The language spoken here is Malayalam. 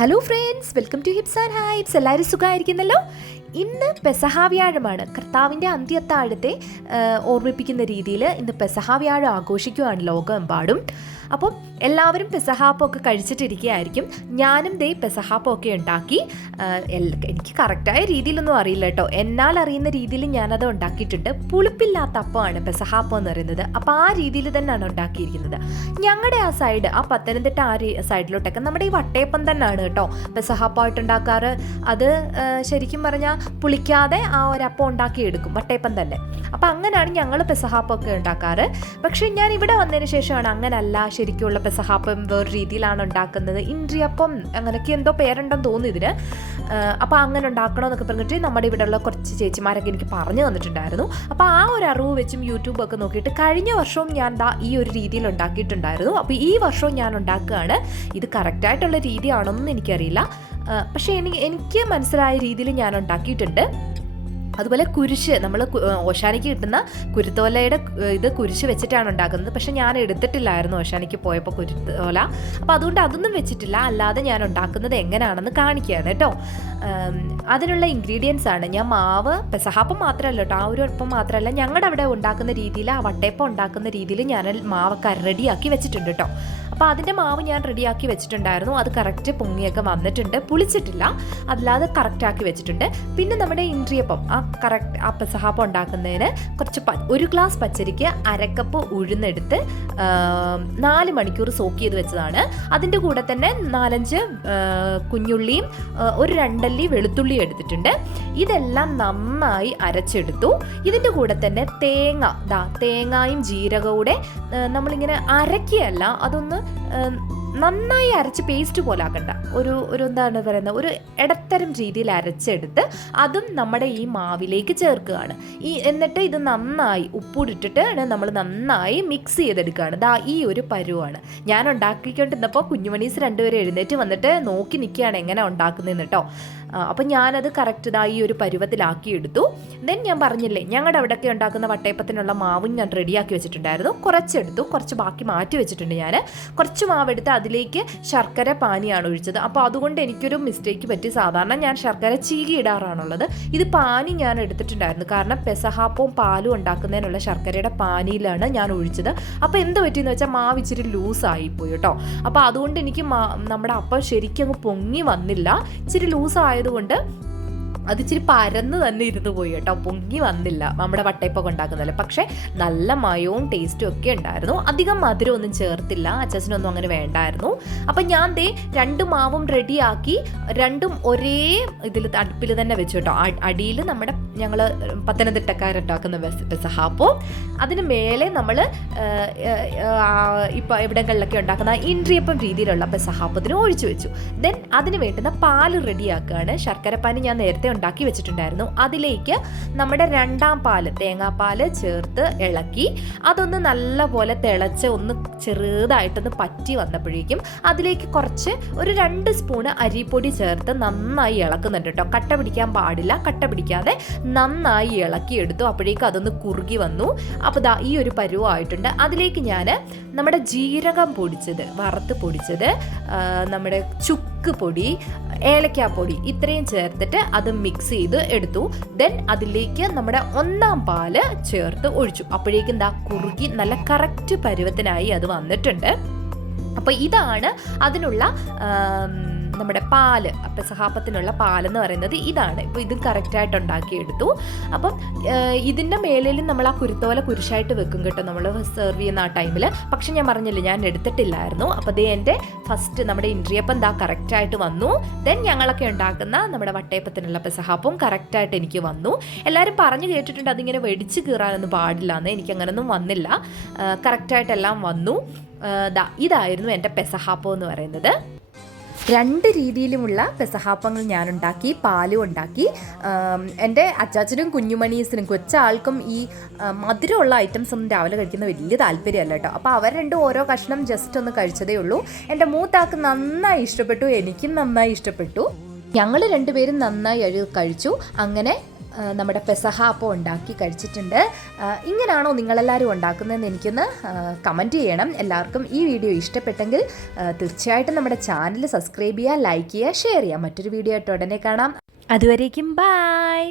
Hello friends welcome to hips and hypes എല്ലാവരും സുഖമായിരിക്കുന്നല്ലോ? ഇന്ന് പെസഹാവ്യാഴമാണ്. കർത്താവിന്റെ അന്ത്യത്താഴത്തെ ഓർമ്മിപ്പിക്കുന്ന രീതിയിൽ ഇന്ന് പെസഹാവ്യാഴം ആഘോഷിക്കുകയാണ് ലോകമെമ്പാടും. അപ്പം എല്ലാവരും പെസഹാപ്പൊക്കെ കഴിച്ചിട്ടിരിക്കുകയായിരിക്കും. ഞാനും ദേ പെസഹാപ്പൊക്കെ ഉണ്ടാക്കി. എനിക്ക് കറക്റ്റായ രീതിയിലൊന്നും അറിയില്ല കേട്ടോ. എന്നാൽ അറിയുന്ന രീതിയിൽ ഞാനത് ഉണ്ടാക്കിയിട്ടുണ്ട്. പുളിപ്പില്ലാത്ത അപ്പമാണ് പെസഹാപ്പം എന്ന് പറയുന്നത്. അപ്പോൾ ആ രീതിയിൽ തന്നെയാണ് ഉണ്ടാക്കിയിരിക്കുന്നത്. ഞങ്ങളുടെ ആ സൈഡ് ആ പത്തനംതിട്ട ആ സൈഡിലോട്ടൊക്കെ നമ്മുടെ ഈ വട്ടയപ്പം തന്നെയാണ് കേട്ടോ. പെസഹാപ്പമായിട്ട് ഉണ്ടാക്കാറ് അത് ശരിക്കും പറഞ്ഞാൽ പുളിക്കാതെ ആ ഒരു ഉണ്ടാക്കി എടുക്കും വട്ടയപ്പം തന്നെ. അപ്പം അങ്ങനെയാണ് ഞങ്ങൾ പെസഹാപ്പൊക്കെ ഉണ്ടാക്കാറ്. പക്ഷേ ഞാൻ ഇവിടെ വന്നതിന് ശേഷമാണ് അങ്ങനല്ല ശരിക്കുള്ള പെസഹാപ്പം വേറെ രീതിയിലാണ് ഉണ്ടാക്കുന്നത്. ഇൻട്രിയപ്പം അങ്ങനെയൊക്കെ എന്തോ പേരുണ്ടെന്ന് തോന്നുന്നു ഇതിന്. അപ്പോൾ അങ്ങനെ ഉണ്ടാക്കണമെന്നൊക്കെ പറഞ്ഞിട്ട് നമ്മുടെ ഇവിടെയുള്ള കുറച്ച് ചേച്ചിമാരൊക്കെ എനിക്ക് പറഞ്ഞു തന്നിട്ടുണ്ടായിരുന്നു. അപ്പോൾ ആ ഒരു അറിവ് വെച്ചും യൂട്യൂബൊക്കെ നോക്കിയിട്ട് കഴിഞ്ഞ വർഷവും ഞാൻ ദാ ഈ ഒരു രീതിയിൽ ഉണ്ടാക്കിയിട്ടുണ്ടായിരുന്നു. അപ്പോൾ ഈ വർഷവും ഞാൻ ഉണ്ടാക്കുകയാണ്. ഇത് കറക്റ്റായിട്ടുള്ള രീതിയാണെന്നൊന്നും എനിക്കറിയില്ല. പക്ഷേ എനിക്ക് എനിക്ക് മനസ്സിലായ രീതിയിൽ ഞാൻ ഉണ്ടാക്കിയിട്ടുണ്ട്. അതുപോലെ കുരിശ് നമ്മൾ ഓശാനിക്ക് കിട്ടുന്ന കുരുത്തോലയുടെ ഇത് കുരിശ് വെച്ചിട്ടാണ് ഉണ്ടാക്കുന്നത്. പക്ഷെ ഞാൻ എടുത്തിട്ടില്ലായിരുന്നു ഓശാനിക്ക് പോയപ്പോൾ കുരുത്തോല. അപ്പോൾ അതുകൊണ്ട് അതൊന്നും വെച്ചിട്ടില്ല. അല്ലാതെ ഞാൻ ഉണ്ടാക്കുന്നത് എങ്ങനെയാണെന്ന് കാണിക്കുകയാണ് കേട്ടോ. അതിനുള്ള ഇൻഗ്രീഡിയൻസ് ആണ്. ഞാൻ മാവ് പെസഹാപ്പം മാത്രമല്ല കേട്ടോ. ആ ഒരു അപ്പം മാത്രമല്ല. ഞങ്ങളുടെ അവിടെ ഉണ്ടാക്കുന്ന രീതിയിൽ ആ വട്ടയപ്പം ഉണ്ടാക്കുന്ന രീതിയിൽ ഞാൻ മാവൊക്കെ റെഡിയാക്കി വെച്ചിട്ടുണ്ട് കേട്ടോ. അപ്പോൾ അതിന്റെ മാവ് ഞാൻ റെഡിയാക്കി വെച്ചിട്ടുണ്ടായിരുന്നു. അത് കറക്റ്റ് പൊങ്ങിയൊക്കെ വന്നിട്ടുണ്ട്. പുളിച്ചിട്ടില്ല. അല്ലാതെ കറക്റ്റാക്കി വെച്ചിട്ടുണ്ട്. പിന്നെ നമ്മുടെ ഇൻട്രിയപ്പം ആ കറക്റ്റ് ആ പെസഹാപ്പം ഉണ്ടാക്കുന്നതിന് കുറച്ച് ഒരു ഗ്ലാസ് പച്ചരിക്ക് അരക്കപ്പ് ഉഴുന്നെടുത്ത് നാല് മണിക്കൂർ സോക്ക് ചെയ്ത് വെച്ചതാണ്. അതിന്റെ കൂടെ തന്നെ നാലഞ്ച് കുഞ്ഞുള്ളിയും ഒരു രണ്ടല്ലി വെളുത്തുള്ളി എടുത്തിട്ടുണ്ട്. ഇതെല്ലാം നന്നായി അരച്ചെടുത്തു. ഇതിന്റെ കൂടെ തന്നെ തേങ്ങ ദാ തേങ്ങായും ജീരകവും കൂടെ നമ്മളിങ്ങനെ അരക്കിയല്ല അതൊന്ന് ആ, നന്നായി അരച്ച് പേസ്റ്റ് പോലെ ആക്കണ്ട. ഒരു ഒരു എന്താണ് പറയുന്നത്? ഒരു ഇടത്തരം രീതിയിൽ അരച്ചെടുത്ത് അതും നമ്മുടെ ഈ മാവിലേക്ക് ചേർക്കുകയാണ്. ഈ എന്നിട്ട് ഇത് നന്നായി ഉപ്പൂടിട്ടിട്ട് നമ്മൾ നന്നായി മിക്സ് ചെയ്തെടുക്കുകയാണ്. ദാ ഈ ഒരു പരുവാണ്. ഞാൻ ഉണ്ടാക്കിക്കൊണ്ടിരുന്നപ്പോൾ കുഞ്ഞുമണീസ് രണ്ടുപേരും എഴുന്നേറ്റ് വന്നിട്ട് നോക്കി നിൽക്കുകയാണ് എങ്ങനെ ഉണ്ടാക്കുന്നതെന്ന് കേട്ടോ അപ്പം ഞാനത് കറക്റ്റ് ഇതാ ഈ ഒരു പരുവത്തിലാക്കി എടുത്തു ദെൻ ഞാൻ പറഞ്ഞില്ലേ ഞങ്ങളുടെ അവിടെയൊക്കെ ഉണ്ടാക്കുന്ന വട്ടയപ്പത്തിനുള്ള മാവും ഞാൻ റെഡിയാക്കി വെച്ചിട്ടുണ്ടായിരുന്നു. കുറച്ചെടുത്തു. കുറച്ച് ബാക്കി മാറ്റി വെച്ചിട്ടുണ്ട് ഞാൻ. കുറച്ച് മാവെടുത്ത് അതിലേക്ക് ശർക്കര പാനിയാണ് ഒഴിച്ചത്. അപ്പോൾ അതുകൊണ്ട് എനിക്കൊരു മിസ്റ്റേക്ക് പറ്റി. സാധാരണ ഞാൻ ശർക്കര ചീകി ഇടാറാണുള്ളത്. ഇത് പാനി ഞാൻ എടുത്തിട്ടുണ്ടായിരുന്നു. കാരണം പെസഹാപ്പവും പാലും ഉണ്ടാക്കുന്നതിനുള്ള ശർക്കരയുടെ പാനിയിലാണ് ഞാൻ ഒഴിച്ചത്. അപ്പോൾ എന്ത് പറ്റിയെന്ന് വെച്ചാൽ മാവ് ഇച്ചിരി ലൂസായിപ്പോയി കേട്ടോ. അപ്പോൾ അതുകൊണ്ട് എനിക്ക് നമ്മുടെ അപ്പം ശരിക്കും അങ്ങ് പൊങ്ങി വന്നില്ല. ഇച്ചിരി ലൂസ് ആയതുകൊണ്ട് അത് ഇച്ചിരി പരന്ന് തന്നെ ഇരുന്ന് പോയി കേട്ടോ. പൊങ്ങി വന്നില്ല നമ്മുടെ വട്ടയപ്പൊക്കെ ഉണ്ടാക്കുന്നതല്ലേ. പക്ഷേ നല്ല മയവും ടേസ്റ്റും ഒക്കെ ഉണ്ടായിരുന്നു. അധികം മധുരം ഒന്നും ചേർത്തില്ല. അച്ചാച്ചനൊന്നും അങ്ങനെ വേണ്ടായിരുന്നു. അപ്പം ഞാൻ ദേ രണ്ട് മാവും റെഡിയാക്കി രണ്ടും ഒരേ ഇതിൽ അടുപ്പിൽ തന്നെ വെച്ചു കേട്ടോ. അടിയിൽ നമ്മുടെ ഞങ്ങൾ പത്തനംതിട്ടക്കാരുണ്ടാക്കുന്ന ബസ് അപ്പോൾ അതിന് മേലെ നമ്മൾ ഇപ്പോൾ ഇവിടങ്ങളിലൊക്കെ ഉണ്ടാക്കുന്ന ഇൻട്രിയപ്പം രീതിയിലുള്ള പെസഹാപ്പത്തിന് ഒഴിച്ചു വെച്ചു. ദെൻ അതിന് വേണ്ടുന്ന പാൽ റെഡിയാക്കുകയാണ് ശർക്കരപ്പാനി ഞാൻ നേരത്തെ ഉണ്ടാക്കി വെച്ചിട്ടുണ്ടായിരുന്നു. അതിലേക്ക് നമ്മുടെ രണ്ടാം പാൽ തേങ്ങാപ്പാൽ ചേർത്ത് ഇളക്കി അതൊന്ന് നല്ലപോലെ തിളച്ച് ഒന്ന് ചെറുതായിട്ടൊന്ന് പറ്റി വന്നപ്പോഴേക്കും അതിലേക്ക് കുറച്ച് ഒരു രണ്ട് സ്പൂണ് അരിപ്പൊടി ചേർത്ത് നന്നായി ഇളക്കുന്നുണ്ട് കേട്ടോ. കട്ട പിടിക്കാൻ പാടില്ല കട്ട പിടിക്കാതെ നന്നായി ഇളക്കിയെടുത്തു. അപ്പോഴേക്കും അതൊന്ന് കുറുകി വന്നു. അപ്പോൾ ദാ ഈ ഒരു പരുവമായിട്ടുണ്ട് അതിലേക്ക് ഞാൻ നമ്മുടെ ജീരകം പൊടിച്ചത് വറുത്ത് പൊടിച്ചത് നമ്മുടെ ചുക്ക് പൊടി ഏലക്കാപ്പൊടി ഇത്രയും ചേർത്തിട്ട് അത് മിക്സ് ചെയ്ത് എടുത്തു. ദെൻ അതിലേക്ക് നമ്മുടെ ഒന്നാം പാൽ ചേർത്ത് ഒഴിച്ചു. അപ്പോഴേക്കും ദാ കുറുകി നല്ല കറക്റ്റ് പരുവത്തിനായി അത് വന്നിട്ടുണ്ട്. അപ്പോൾ ഇതാണ് അതിനുള്ള നമ്മുടെ പാൽ അപ്പം സഹാപ്പത്തിനുള്ള പാലെന്ന് പറയുന്നത് ഇതാണ്. ഇപ്പോൾ ഇത് കറക്റ്റായിട്ട് ഉണ്ടാക്കിയെടുത്തു. അപ്പം ഇതിന്റെ മേലിൽ നമ്മൾ ആ കുരുത്തോല കുരിശായിട്ട് വെക്കും കേട്ടോ. നമ്മൾ സെർവ് ചെയ്യുന്ന ആ ടൈമിൽ പക്ഷെ ഞാൻ പറഞ്ഞില്ല ഞാൻ എടുത്തിട്ടില്ലായിരുന്നു. അപ്പോൾ ദേ എന്റെ ഫസ്റ്റ് നമ്മുടെ ഇൻട്രിയപ്പം ദാ കറക്റ്റായിട്ട് വന്നു. ദെൻ ഞങ്ങളൊക്കെ ഉണ്ടാക്കുന്ന നമ്മുടെ വട്ടയപ്പത്തിനുള്ള പെസഹാപ്പും കറക്റ്റായിട്ട് എനിക്ക് വന്നു. എല്ലാവരും പറഞ്ഞു കേട്ടിട്ടുണ്ട് അതിങ്ങനെ വെടിച്ച് കീറാനൊന്നും പാടില്ല എന്ന് എനിക്ക് അങ്ങനെയൊന്നും വന്നില്ല. കറക്റ്റായിട്ടെല്ലാം വന്നു. ഇതായിരുന്നു എന്റെ പെസഹാപ്പം എന്ന് പറയുന്നത്. രണ്ട് രീതിയിലുമുള്ള പെസഹാപ്പങ്ങൾ ഞാൻ ഉണ്ടാക്കി പാലും ഉണ്ടാക്കി. എന്റെ അച്ചാച്ചനും കുഞ്ഞുമണീസിനും കൊച്ചാൾക്കും ഈ മധുരമുള്ള ഐറ്റംസ് ഒന്നും രാവിലെ കഴിക്കുന്ന വലിയ താല്പര്യമല്ല കേട്ടോ. അപ്പോൾ അവർ രണ്ടും ഓരോ കഷ്ണം ജസ്റ്റ് ഒന്ന് കഴിച്ചതേ ഉള്ളൂ. എന്റെ മൂത്താൾക്ക് നന്നായി ഇഷ്ടപ്പെട്ടു എനിക്കും നന്നായി ഇഷ്ടപ്പെട്ടു. ഞങ്ങൾ രണ്ടുപേരും നന്നായി കഴിച്ചു. അങ്ങനെ നമ്മുടെ പെസഹ അപ്പം ഉണ്ടാക്കി കഴിച്ചിട്ടുണ്ട്. ഇങ്ങനെയാണോ നിങ്ങളെല്ലാവരും ഉണ്ടാക്കുന്നതെന്ന് എനിക്കൊന്ന് കമന്റ് ചെയ്യണം. എല്ലാവർക്കും ഈ വീഡിയോ ഇഷ്ടപ്പെട്ടെങ്കിൽ തീർച്ചയായിട്ടും നമ്മുടെ ചാനൽ സബ്സ്ക്രൈബ് ചെയ്യുക ലൈക്ക് ചെയ്യുക ഷെയർ ചെയ്യുക. മറ്റൊരു വീഡിയോ ആയിട്ട് ഉടനെ കാണാം. അതുവരേക്കും ബായ്